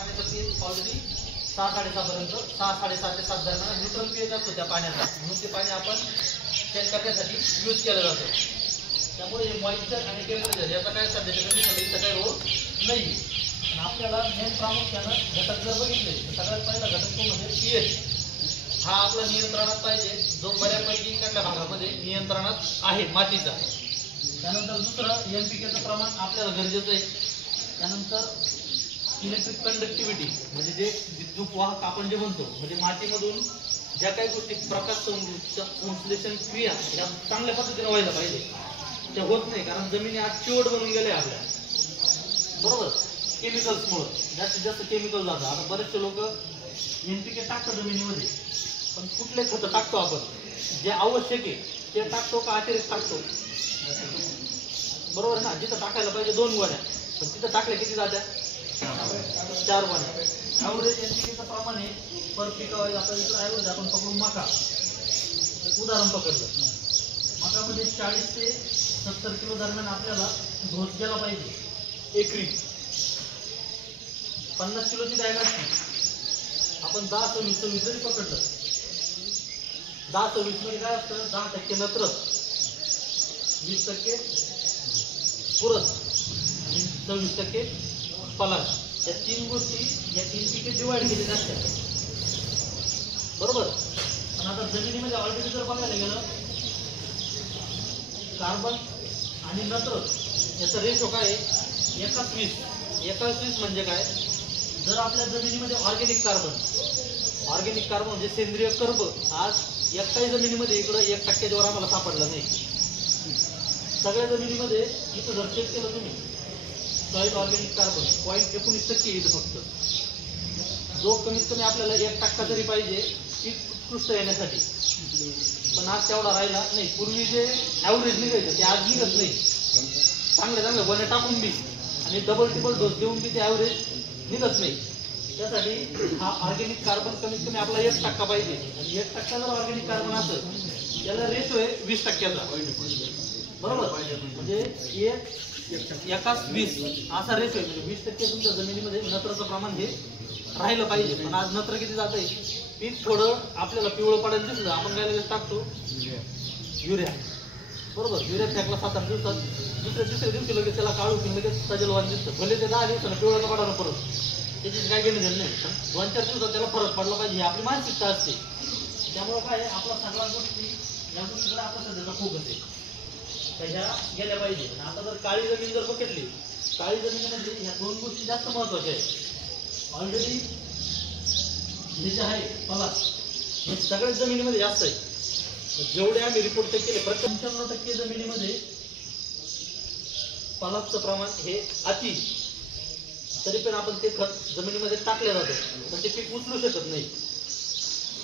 पाण्याचा pH already 6-6.5 पर्यंत 6-6.5 ते 7 दरम्यान न्यूट्रल पीएच असतो त्या पाण्याचा, म्हणून ते पाणी आपण चेंज करण्यासाठी यूज केलं जातं. त्यामुळे हे मॉइश्चर आणि टेम्परेचर याचा काय सध्याच्या कंडिशनला काही रोल नाही. आणि आपल्याला मेन प्रामुख्यानं घटक जर बघितले तर सगळ्यात पहिला घटक तो म्हणजे पीएच. हा आपला नियंत्रणात पाहिजे, जो बऱ्यापैकी इकडल्या भागामध्ये नियंत्रणात आहे मातीचा. त्यानंतर दुसरं एनपीकेचं प्रमाण आपल्याला गरजेचं आहे. त्यानंतर इलेक्ट्रिक कंडक्टिव्हिटी म्हणजे जे विद्युत वाहक आपण जे म्हणतो, म्हणजे मातीमधून ज्या काही गोष्टी प्रकाश संश्लेषण क्रिया या चांगल्या पद्धतीने व्हायला पाहिजे, ते होत नाही. कारण जमिनी आज चिवट बनून गेल्या आपल्या, बरोबर, केमिकल्समुळे जास्तीत जास्त केमिकल जातं. आता बरेचसे लोक एनपीके टाकतात जमिनीमध्ये, पण कुठले खतं टाकतो आपण, जे आवश्यक आहे ते टाकतो का अतिरिक्त टाकतो, बरोबर ना. जिथं टाकायला पाहिजे 2 गोण्या, पण तिथं टाकल्या किती जात्या, 4 गोण्या. ॲव्हरेज एनपीकेचं प्रमाण आहे पर पिका वाईज. आता इकडं ॲव्हरेज आपण पकडून मका, उदाहरण पकडलं, मकामध्ये 40 ते 70 किलो दरम्यान आपल्याला डोस गेला पाहिजे एकरी. 50 किलोची बॅग असते, आपण 10-20 जरी पकडलं, 10-20 मध्ये काय असतं, 10% नत्र, 20% पुरस आणि 26% पलाश. या 3 गोष्टी या 3 पिके डिवाइड केलेल्या असतात, बरोबर. पण आता जमिनीमध्ये ऑलरेडी जर बघायला गेलं, कार्बन आणि नत्र याचा रेशो काय आहे, 1:20 म्हणजे काय, जर आपल्या जमिनीमध्ये ऑर्गेनिक कार्बन म्हणजे सेंद्रिय कर्ब आज एकाही जमिनीमध्ये इकडं 1% वर आम्हाला सापडला नाही. सगळ्या जमिनीमध्ये इथं जर चेक केलं तुम्ही, सॉइल ऑर्गेनिक कार्बन 0.19% येतं फक्त, जो कमीत कमी आपल्याला 1% तरी पाहिजे पीक उत्कृष्ट येण्यासाठी. पण आज तेवढा राहिला नाही. पूर्वी जे ॲव्हरेज निघायचं ते आज निघत नाही. चांगल्या गोण्या टाकून बी आणि डबल टिबल डोस देऊन बी ते ॲव्हरेज निघत नाही. त्यासाठी हा ऑर्गेनिक कार्बन कमीत कमी आपला 1% पाहिजे. आणि 1% जर ऑर्गेनिक कार्बन असेल त्याला रेशो आहे 20%चा, बरोबर. म्हणजे 1:20 असा रेशो आहे. म्हणजे 20% तुमच्या जमिनीमध्ये नत्राचं प्रमाण हे राहिलं पाहिजे. पण आज नत्र किती जात आहे, पीक थोडं आपल्याला पिवळं पडायला दिसलं, आपण काय लगेच टाकतो युरिया, बरोबर. युरिया टाकला 7-8 दिवसात, दुसऱ्या दिवशी लगेच त्याला काढू की लगेच सजलवान दिसतं. भले ते 10 दिवसानं पिवळं पडायला परत, त्याची काय घेणं देणं नाही. पण 2-4 दिवसात त्याला फरक पडला पाहिजे, ही आपली मानसिकता असते. त्यामुळं काय आपला सगळ्या गोष्टी या गोष्टीकडे आपला सध्याचा फोकस आहे, त्याच्या गेल्या पाहिजे. आता जर काळी जमीन जर पकडली, काळी जमिनीमध्ये ह्या 2 गोष्टी जास्त महत्वाच्या आहेत. ऑलरेडी हे जे आहे पलाश हे सगळ्याच जमिनीमध्ये जास्त आहे. जेवढे आम्ही रिपोर्ट केले, 95% जमिनीमध्ये पलाशचं प्रमाण हे अति. तरी पण आपण ते खत जमिनीमध्ये टाकले जातं, पण ते पीक उचलू शकत नाही.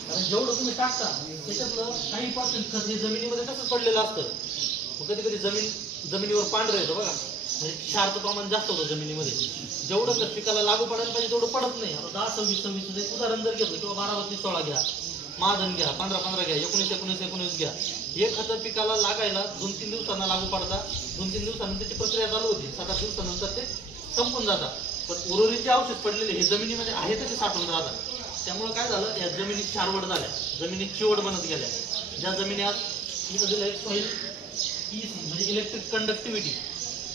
कारण जेवढं तुम्ही टाकता त्याच्यातलं काही पर्सेंट खत हे जमिनीमध्ये कसं पडलेलं असतं. मग कधी कधी जमिनीवर पांढरं येतं बघा, म्हणजे क्षारचं प्रमाण जास्त होतं जमिनीमध्ये. जेवढं खत पिकाला लागू पडायला पाहिजे तेवढं पडत नाही. आता 10-26-26 उदाहरण जर घेतलं, किंवा 12-32-16 घ्या, महाजन घ्या, 15-15 घ्या, 19-19-19 घ्या, हे खत पिकाला लागायला 2-3 दिवसांना लागू पडतात. 2-3 दिवसानंतर त्याची प्रक्रिया चालू होती, 7-8 दिवसानंतर ते संपून जातात. पण उर्वरित औषध पडलेले हे जमिनीमध्ये आहे तसे साठवून राहतात. त्यामुळे काय झालं, या जमिनी क्षारवड झाल्या, जमिनी चिवट बनत गेल्या. ज्या जमिनी आज इथं दिलं सॉइल ईसी म्हणजे इलेक्ट्रिक कंडक्टिव्हिटी,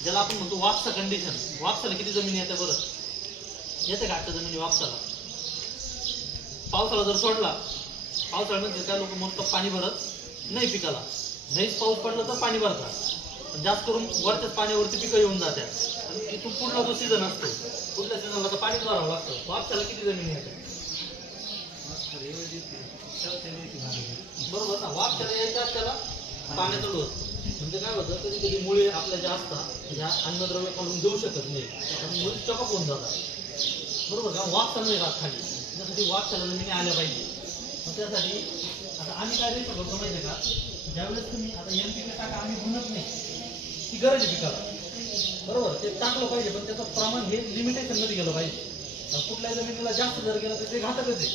ज्याला आपण म्हणतो वापसा कंडिशन. वापसाला किती जमिनी येते बरं, येते का आजच्या जमिनी वापसाला? पावसाळा जर सोडला, पावसाळ्यामध्ये काय लोक मोठं पाणी भरत नाही पिकाला, नाहीच पाऊस पडला तर पाणी भरतात. जास्त करून वरच्याच पाण्यावरती पिकं येऊन जातात. आणि इथून पुढला जो सीझन असतो, पुढल्या सीझनला तर पाणीच भरावं लागतं. वापसाला किती जमिनी येते, बरोबर ना. वापसाला यायच्या त्याला पाण्याचा डोस. म्हणजे काय होतं, कधी कधी मुळे आपल्या ज्या असतात ह्या अन्नद्रव्य काढून देऊ शकत नाही, आणि मुळे चकअप होऊन जातात, बरोबर का. वापसा नाही राहत खाली, त्यासाठी वापसाला जमिनी आल्या पाहिजे. मग त्यासाठी आता आम्ही काय रेशो करतो माहिती आहे का, ज्यावेळेस तुम्ही आता एनपीके टाका, आम्ही गुणत नाही, ती गरज आहे पिकाला, बरोबर. ते टाकलं पाहिजे, पण त्याचं प्रमाण हे लिमिटेशन मध्ये गेलं पाहिजे. कुठल्याही जमिनीला जास्त जर गेलं तर ते घातकच आहे.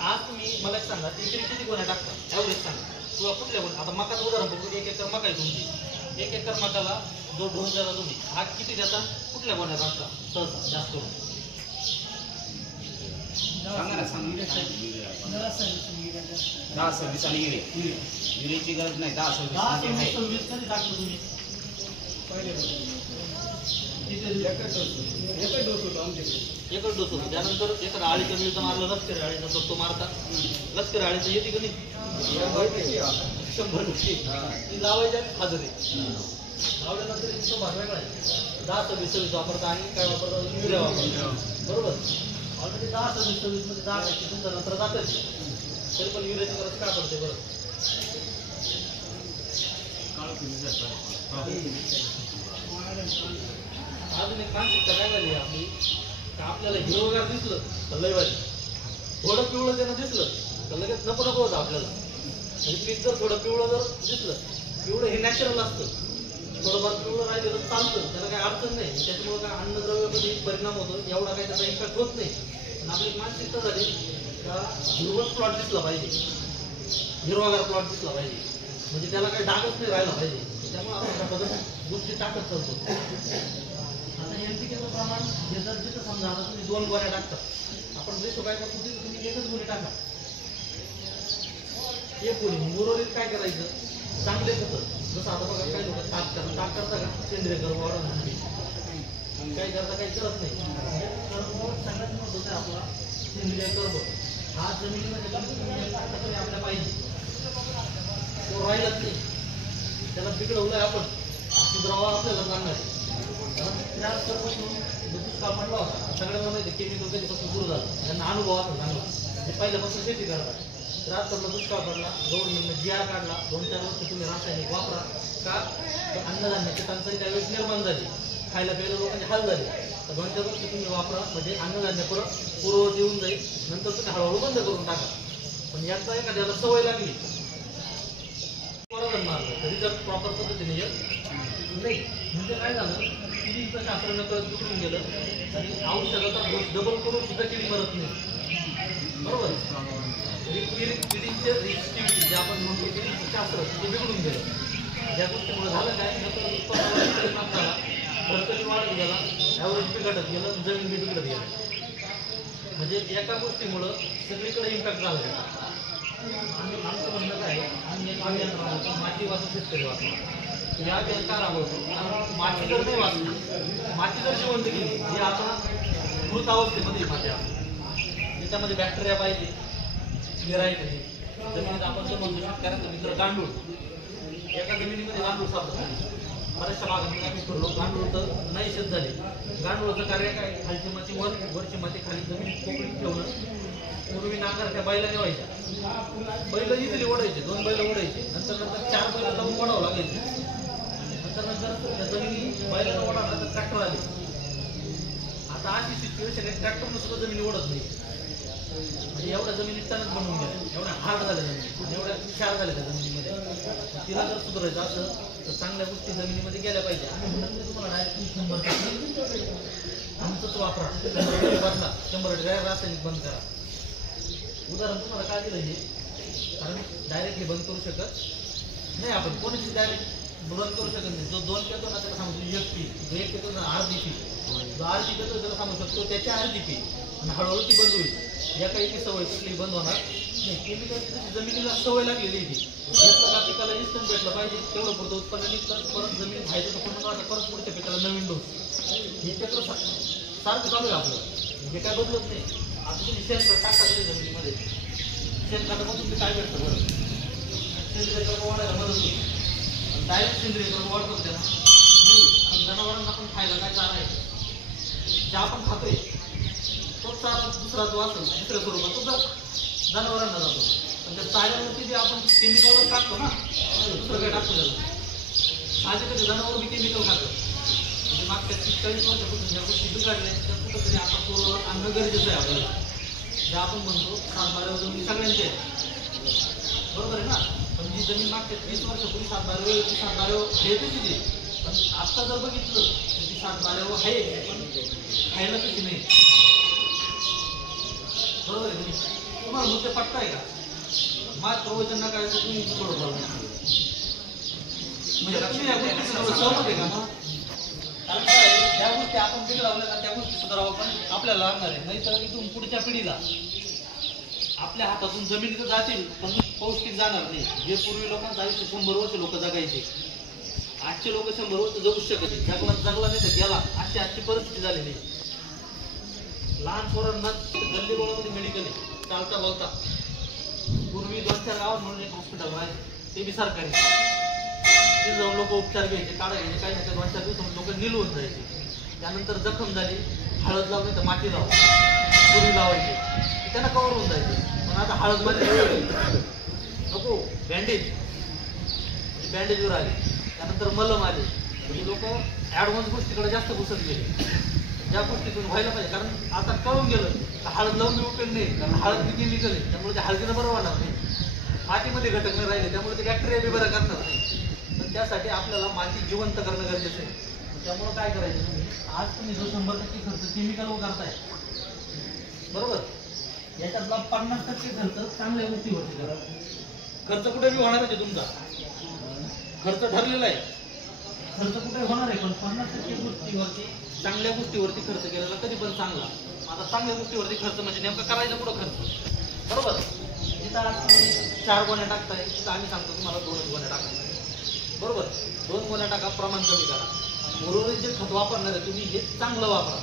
आज तुम्ही मला सांगा, एकरी किती गोण्या टाकता ॲव्हरेज सांगा, किंवा कुठल्या गोण्या. आता मकाचं उदाहरण बघू, 1 एकर मका आहे तुमची, 1 एकर मकाला जो डोस द्यायचा तुम्ही हा किती द्याचा, कुठल्या गोण्यात असता सहसा जास्त करून? 10-26 आणि युरियाची गरज नाही. 10-26 कधी टाकतो तुम्ही? एकच डोस होतो. त्यानंतर एखादा आळीचा मिळतं मारलं, लष्करी आळीचा तर तो मारता. लष्करी आळीचं येते का नाही? 100% ती लावायची आणि खाजरे लावल्यानंतर तो भाग वेगळा आहे. 10-26 वापरता आणि काय वापरता, युरिया वापरता. बरोबर. ऑलरेडी 10-26 मध्ये जागायची तुमच्या नंतर जातच, तरी पण युरियाची गरज काय पडते बरं? अजून एक मानसिकता काय झाली आपली, आपल्याला हिरवगार दिसलं तर लय वाईट, थोडं पिवळं त्यानं दिसलं तर लगेच नको नको होतं आपल्याला. म्हणजे पीक जर थोडं पिवळं जर दिसलं, पिवळं हे नॅचरल असतं, थोडंफार पिवळं राहिलं तर चालतं, त्याला काही अडचण नाही. त्याच्यामुळे काय अन्नद्रव्यामध्ये परिणाम होतो, एवढा काही त्याचा इम्पॅक्ट होत नाही. पण आपली मानसिकता झाली का हिरवं प्लॉट दिसला पाहिजे, हिरवागार प्लॉट दिसला पाहिजे, म्हणजे त्याला काही डागच नाही राहिला पाहिजे. त्यामुळे आपण त्या पद्धतीने गोष्टी टाकत चालतो. आता एनपीकेचं प्रमाण हे जर जिथं समजा आता तुम्ही 2 गोण्या टाकता, आपण रेशो काय करतो, तुम्ही 1च गोणी टाका. एक गोणी उर्वरित काय करायचं, चांगले होतं. जसं आता बघा काही लोक ताक करता का, सेंद्रिय कर्म वाढवण्यासाठी काही करता, काही करत नाही. सगळ्यात महत्त्वाचं आहे आपला सेंद्रिय कर्म. हा जमिनीमध्ये आपल्या पाहिजे, तो राहिलाच नाही, त्याला बिघडवलंय आपण, सुधारावा आपल्याला सांगणार आहे. दुष्काळ पडला होता, सगळ्यांना माहिती केमिकल कधीपासून सुरू झालं, त्यांना अनुभव असा चांगला, ते पहिल्यापासून शेती करतात. राजकडला दुष्काळ पडला, गव्हर्नमेंटने GR काढला, 2-4 वर्ष तुम्ही रासायनिक वापरा का, अन्नधान्याची टंचाई त्यावेळेस निर्माण झाली, खायला प्यायला लोकांचे हाल झाले. तर 2-4 वर्ष तुम्ही वापरा, म्हणजे अन्नधान्य परत पूर्ववत येऊन जाईल. नंतर तुम्ही हळूहळू बंद करून टाका. पण याचा एखाद्याला सवय लागली मारलं तरी जर प्रॉपर पद्धतीने नाही, म्हणजे काय झालं, किडीचं शास्त्र नकळत बिघडून गेलं आणि औषधाचा डोस डबल करून सुद्धा किडी मरत नाही. बरोबर. किडीचे रिस्टिव्हिटी जे आपण म्हणतो किडीचं शास्त्र ते बिघडून गेलं. ज्या गोष्टीमुळे झालं काय, नकळत उत्पन्नावर परिणाम झाला, खर्च वाढत गेला, ॲव्हरेज बिघडत गेलं, जमीन बी बिघडत गेलं. म्हणजे एका गोष्टीमुळं सगळीकडे इम्पॅक्ट झाला. आमचं म्हणणं काय, आम्ही एक अभियान राबवतो, माती वाचून शेतकरी वाचतो. या अभियान का राबवतो, कारण माती जर नाही वाचली, माती जर जिवंत गेली, जी आता मृत अवस्थेमध्ये माती आहे, त्याच्यामध्ये बॅक्टेरिया पाहिजे, गिराईट आहे. जमिनीत आपण जो म्हणतो शेतकऱ्यांचा मित्र गांडूळ, एका जमिनीमध्ये गांडूळ सापडतो. बऱ्याचशा भागांमध्ये आम्ही फिरलो, गांडूळ तर नाही शेत झाले. गांडूळाचं कार्य काय, खालची माती वरची माती खाली जमिनीत कोकळीत ठेवणं. पूर्वी नांगर त्या बैला नेवायच्या, बैल इझिली ओढायचे, 2 बैल ओढायचे, नंतर 4 बैल लावून ओढावं लागायचे. नंतर त्या जमिनी बैलाला ओढावला तर ट्रॅक्टर आले. आता अशी सिच्युएशन आहे, ट्रॅक्टरनं सुद्धा जमिनी ओढत नाही. म्हणजे एवढ्या जमिनी टणक बनवून गेल्या, एवढ्या हार्ड झाल्या जमिनी, एवढ्या क्षार झाल्या त्या जमिनीमध्ये. तिला जर सुधारायचं असं तर चांगल्या गोष्टी जमिनीमध्ये गेल्या पाहिजे. आम्ही म्हणत तुम्हाला डायरेक्ट 100% आमचंच वापरा, बदला, 100% रासायनिक बंद करा. उदाहरण तुम्हाला काय दिलं हे, कारण डायरेक्टली बंद करू शकत नाही आपण, कोणीच डायरेक्ट बंद करू शकत नाही. जो 2 पेतो ना त्याला सांगतो 1 पी, जो 1 पेतो ना अर्धी पी, जो अर्धी पेतो त्याला सांगू शकतो त्याच्या अर्धी पी, आणि हळूहळू ती बंद होईल. या काही सवय कुठली बंद होणार नाही. केमिकलची जमिनीला सवय लागलेली ती घेतलं का पिकाला इन्स्टंट भेटलं पाहिजे, तेवढं पुरतं उत्पन्न निघतं, परत जमीन खायचं तर पण परत पुढच्या पिकाला नवीन डोस, हे चक्र सारखं चालू आहे आपलं, हे काय बदलत नाही. आता तुम्ही शेणखत टाकता तरी जमिनीमध्ये, शेणखतामधून तुम्ही काय भेटतं बरं, सेंद्रिय कर्म वाढायला मदत होईल. डायरेक्ट सेंद्रिय कर्म वाढतो त्याला नाही. जनावरांना पण खायला काय चारा आहे, जे आपण खातोय तो चारा दुसरा जो असेल दुसऱ्या स्वरूपात सुद्धा जनावरांना जातो. पण त्या चाऱ्यावरती जे आपण केमिकलवर टाकतो ना, दुसरं काय टाकतो त्याला, माझे कधी जनावर बी केमिकल खातं. म्हणजे मागच्या 40 वर्षापासून ज्या गोष्टी बिघडल्या त्या कुठंतरी आता पूर्ववत आणणं गरजेचं आहे आपल्याला. जे आपण म्हणतो 7-12 जमिनी सगळ्यांचे बरोबर आहे ना, पण जी जमीन मागच्या 30 वर्षापूर्वी 7-12 येतेच तिथे, पण आत्ता जर बघितलं तर ती 7-12 आहे, पण खायला कशी नाही. बरोबर आहे तुम्हाला मुद्दे पटताय का? माझ प्रवचन नका तुम्ही थोडं म्हणजे तुम्ही या गोष्टीचं थोडं सहमत आहे का? कारण काय आहे, ज्या गोष्टी आपण तिथे लावल्या ना त्या गोष्टी सुधारावं पण आपल्याला लागणार आहे. नाही तर इथून पुढच्या पिढीला आपल्या हातातून जमिनी तर जातील पण पौष्टिक जाणार नाही. जे पूर्वी लोकांचं आयुष्य 100 वर्ष लोक जगायचे, आजचे लोक 100 वर्ष जगू शकत नाही. जगला नाही तर गेला, अशी परिस्थिती झालेली आहे. लहान पोरांना गल्ली बोळामध्ये मेडिकल आहे, चालता बोलता. पूर्वी 2-4 गावात म्हणून एक हॉस्पिटल राहायचे, ते बी सरकारी. ते जाऊन लोक उपचार घ्यायचे, काढा घ्यायचे, काही नाही 2-4 दिवसांनी लोक निलवून जायचे. त्यानंतर जखम झाली, हळद लावली तर माती लावून पूर्वी लावायची, त्यांना कव्हर होऊन जायचे. पण आता हळद मध्ये नको, बँडेजवर आले, त्यानंतर मलम आले. म्हणजे लोक ॲडव्हान्स गोष्टीकडे जास्त घुसत गेले, ज्या गोष्टीतून व्हायला पाहिजे. कारण आता कळून गेलं तर हळद लावून उपयोग नाही, कारण हळद बी केमिकल आहे, त्यामुळे ते हळदीनं बरं वाढणार नाही. मातीमध्ये घटक नाही राहिले, त्यामुळे ते बॅक्टेरिया बी बरं करणार नाही. पण त्यासाठी आपल्याला माती जिवंत करणं गरजेचं आहे. त्यामुळं काय करायचं, तुम्ही आज तुम्ही जो 100% खर्च केमिकल करताय बरोबर, याच्यातला 50% खर्च चांगल्या गोष्टीवरती करा. खर्च कुठे बी होणार आहे तुमचा, खर्च ठरलेला आहे, खर्च कुठे होणार आहे. पण 50% गोष्टीवरती, चांगल्या गोष्टीवरती खर्च केलेला कधी पण चांगला. आता चांगल्या गोष्टीवरती खर्च म्हणजे नेमका करायचा कुठं खर्च, बरोबर. जिथं आज तुम्ही 4 गोण्या टाकताय तिथं आम्ही सांगतो तुम्हाला 2 गोण्या टाकायच्या, बरोबर. 2 गोण्या टाका, प्रमाण कमी करा. उर्वरित जे खत वापरणार आहे तुम्ही हे चांगलं वापरा,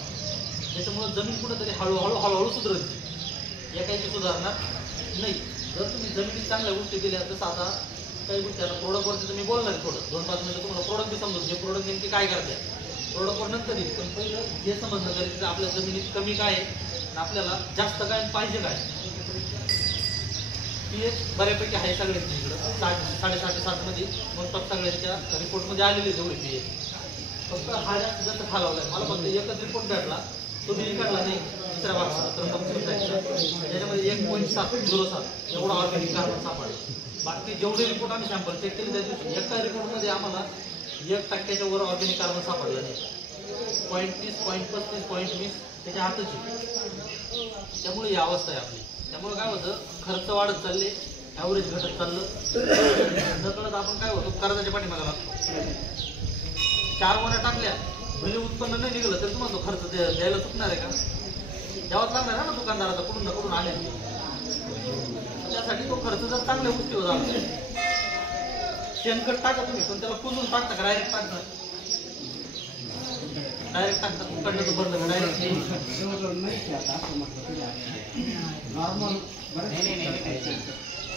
त्याच्यामुळे जमीन कुठंतरी हळूहळू सुधारते, एकाची सुधारणार नाही. जर तुम्ही जमिनीत चांगल्या गोष्टी केल्या, तसं आता काही गोष्टी आता प्रोडक्टवरती तुम्ही बोलणार थोडं 2-5 मिनिटं तुम्हाला प्रोडक्ट बी समजून, जे प्रोडक्ट नेमके काय करते प्रोडक्टवर नंतर येईल. पण पहिलं हे समजणं गरजेचं आपल्या जमिनीत कमी काय आहे आणि आपल्याला जास्त काय पाहिजे काय. पीएच बऱ्यापैकी आहे सगळ्यांची इकडं 6.5 मध्ये मोस्ट ऑफ सगळ्यांच्या रिपोर्टमध्ये आलेली तेवढी पीएच. फक्त हा जास्त खालावलाय. मला फक्त एकच रिपोर्ट भेटला, तो मी काढला नाही दुसऱ्या भागात, त्याच्यामध्ये 1.707 एवढा ऑर्गॅनिक कार्बन सापडला. बाकी जेवढे रिपोर्ट आम्ही सॅम्पल चेक केले त्या दिवशी एका रिपोर्टमध्ये आम्हाला 1% वर ऑर्गॅनिक कार्बन सापडला नाही. 0.30, 0.35, 0.20 त्याच्या हाताची. त्यामुळे ही अवस्था आहे आपली. त्यामुळे काय होतं, खर्च वाढत चालले, ॲव्हरेज घटत चाललं, नकळत आपण काय होतो कर्जाच्या पाठीमागे लागतो. 4 गोण्या टाकल्या, भले उत्पन्न नाही निघालं तर तुम्हाला तो खर्च द्यायला चुकणार आहे का? द्यावाच लागणार आहे ना दुकानदाराचा, कुठून ना कुठून आले. त्यासाठी तो खर्च जर चांगल्या गोष्टीवर झाला, शेणखत टाका तुम्ही, पण त्याला पुजून टाकता का डायरेक्ट टाकता? डायरेक्ट टाकता, कुकडनं तो भरलं का डायरेक्ट?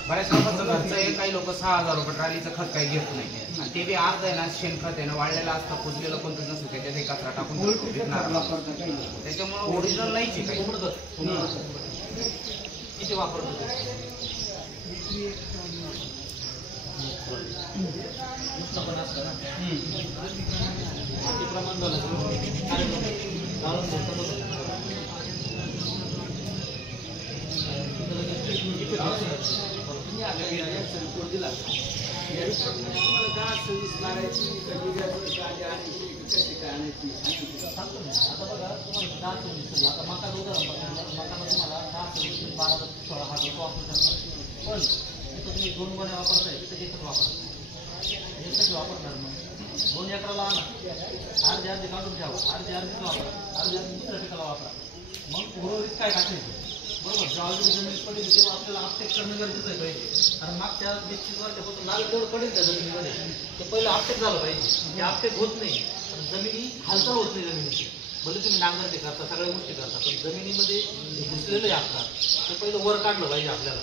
बऱ्याच लोकांचं खर्च आहे, काही लोक 6,000 रुपये ट्रॉलीचं खत काही घेत नाही. ते बी अर्ध आहे ना शेणखत आहे ना, वाळलेलं असतं, पुजलेलं कोणतं नसतं, त्याच्यात एक कचरा टाकून विकणार. त्याच्यामुळे ओरिजिनल नाहीच आहे काही. किती वापरतो पण असतं ना, किती प्रमाण झालं रिपोर्ट दिला. या रिपोर्टमध्ये आम्हाला 10 सर्व्हिस लागायची, कशी काय आणायची सांगतो मी. आता बघा तुम्हाला 10 सर्व्हिस, आता मकाला उदाहरण मकाला तुम्हाला 10 सर्व्हिस 12-16 हजार वापरू शकतात. पण तिथं तुम्ही 2 गोण्या वापरताय, तिथं एकच वापरा. एकच वापरणार मग 2 एकराला आणा, अर्धे काढून घ्यावं, अर्धे वापरा, अर्धे दुसऱ्या पिकाला वापरा. मग उर्वरित काय टाकायचं, बरोबर. ज्यावेळी जमीन पडेल तेव्हा आपल्याला अपटेक करणं गरजेचं आहे पाहिजे. कारण मागच्या 20 वर्षापासून लागेल तेवढं पडेल त्या जमिनीमध्ये, ते पहिलं अपटेक झालं पाहिजे. ते अपटेक होत नाही, जमिनी हालचाल होत नाही जमिनीची. भले तुम्ही नांगरते करता, सगळ्या गोष्टी करता, पण जमिनीमध्ये घुसलेलं आहे आपला, ते पहिलं वर काढलं पाहिजे आपल्याला.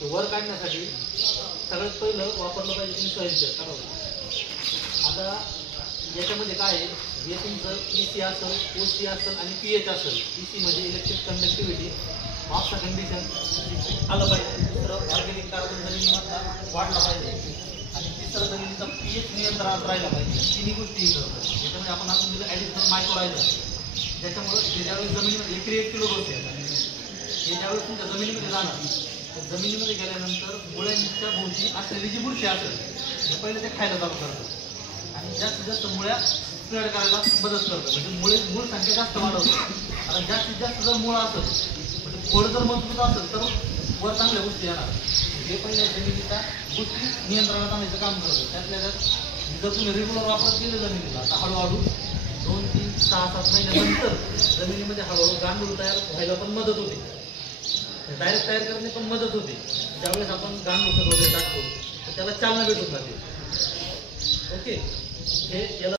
ते वर काढण्यासाठी सगळ्यात पहिलं वापरलं पाहिजे तुम्ही सॉइल टेस्ट करावं. आता याच्यामध्ये काय आहे, हे तुमचं EC असेल, OC असेल आणि pH असेल. EC म्हणजे इलेक्ट्रिक कंडक्टिव्हिटी, ऑक्सा कंडिशन आलं पाहिजे. दुसरं ऑर्गॅनिक कार्बन जमिनीमधला वाढला पाहिजे आणि तिसरं जमिनीचा pH नियंत्रणात राहिला पाहिजे. तिन्ही गोष्टी करतात. त्याच्यामध्ये आपण अजून दिलं ॲडिशनल मायक्रोरायझर, ज्याच्यामुळे ज्यावेळेस जमिनीमध्ये एकरी 1 किलो डोस येतात, हे ज्यावेळेस तुमच्या जमिनीमध्ये जाणार, तर जमिनीमध्ये गेल्यानंतर मुळ्यांच्या भोवती असलेली जी बुरशी असेल ते पहिले ते खायला चालू करतात आणि जास्तीत जास्त मुळ्या स्प्रेड करायला मदत करतं. म्हणजे मूळ संख्या जास्त वाढवतं. कारण जास्तीत जास्त जर मुळं असेल, म्हणजे खोड जर मजबूत असेल तर वर चांगल्या गोष्टी येणार. हे पहिल्या जमिनीच्या गोष्टी नियंत्रणात आणायचं काम करतं. त्यातल्या त्यात जर तुम्ही रेग्युलर वापरत गेले जमिनीला आता हळूहळू 2, 3, 6, 7 महिन्यानंतर जमिनीमध्ये हळूहळू गांडूळ तयार व्हायला पण मदत होते. डायरेक्ट तयार करणे पण मदत होते. ज्यावेळेस आपण गांडूळ खत वगैरे टाकतो तर त्याला चालना भेटून जाते. ओके, हे याला